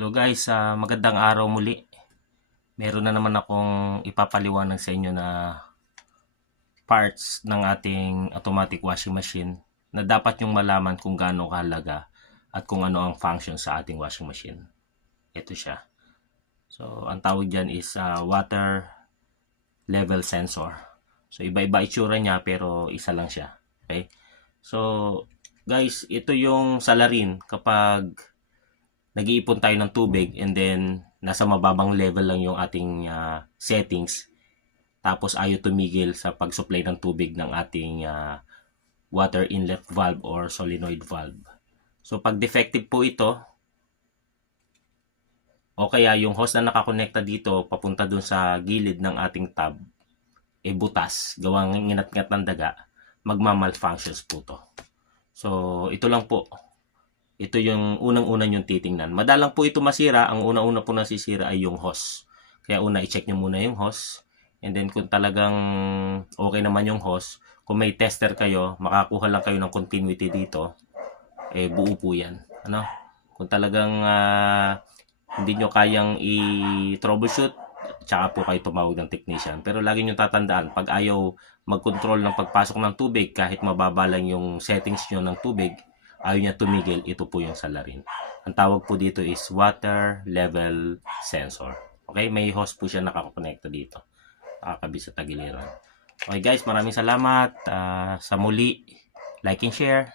Hello guys, ah, magandang araw muli. Meron na naman akong ipapaliwanag sa inyo na parts ng ating automatic washing machine na dapat yung malaman kung gaano kahalaga at kung ano ang function sa ating washing machine. Ito siya. So, ang tawag dyan is ah, water level sensor. So, iba-iba itsura niya pero isa lang siya. Okay? So, guys, ito yung salarin kapag nag-iipon tayo ng tubig and then nasa mababang level lang yung ating ah, settings tapos ayaw tumigil sa pag-supply ng tubig ng ating ah, water inlet valve or solenoid valve. So pag defective po ito o kaya yung hose na nakakonekta dito papunta dun sa gilid ng ating tab e butas, gawang nginat-ngat ng daga, magma-malfunctions po to. So ito lang po ito yung unang-una yung titingnan. Madalang po ito masira. Ang una-una po nasisira ay yung hose. Kaya una, i-check nyo muna yung hose. And then kung talagang okay naman yung hose, kung may tester kayo, makakuha lang kayo ng continuity dito, eh buo po yan. Ano? Kung talagang ah, hindi nyo kayang i-troubleshoot, tsaka po kayo tumawag ng technician. Pero lagi nyo tatandaan, pag ayaw mag-control ng pagpasok ng tubig, kahit mababa lang yung settings nyo ng tubig, ayaw niya tumigil, ito po yung salarin. Ang tawag po dito is water level sensor. Okay, may hose po siya nakakonekta dito. Nakakabit sa tagiliran. Okay guys, maraming salamat. Ah, sa muli, like and share.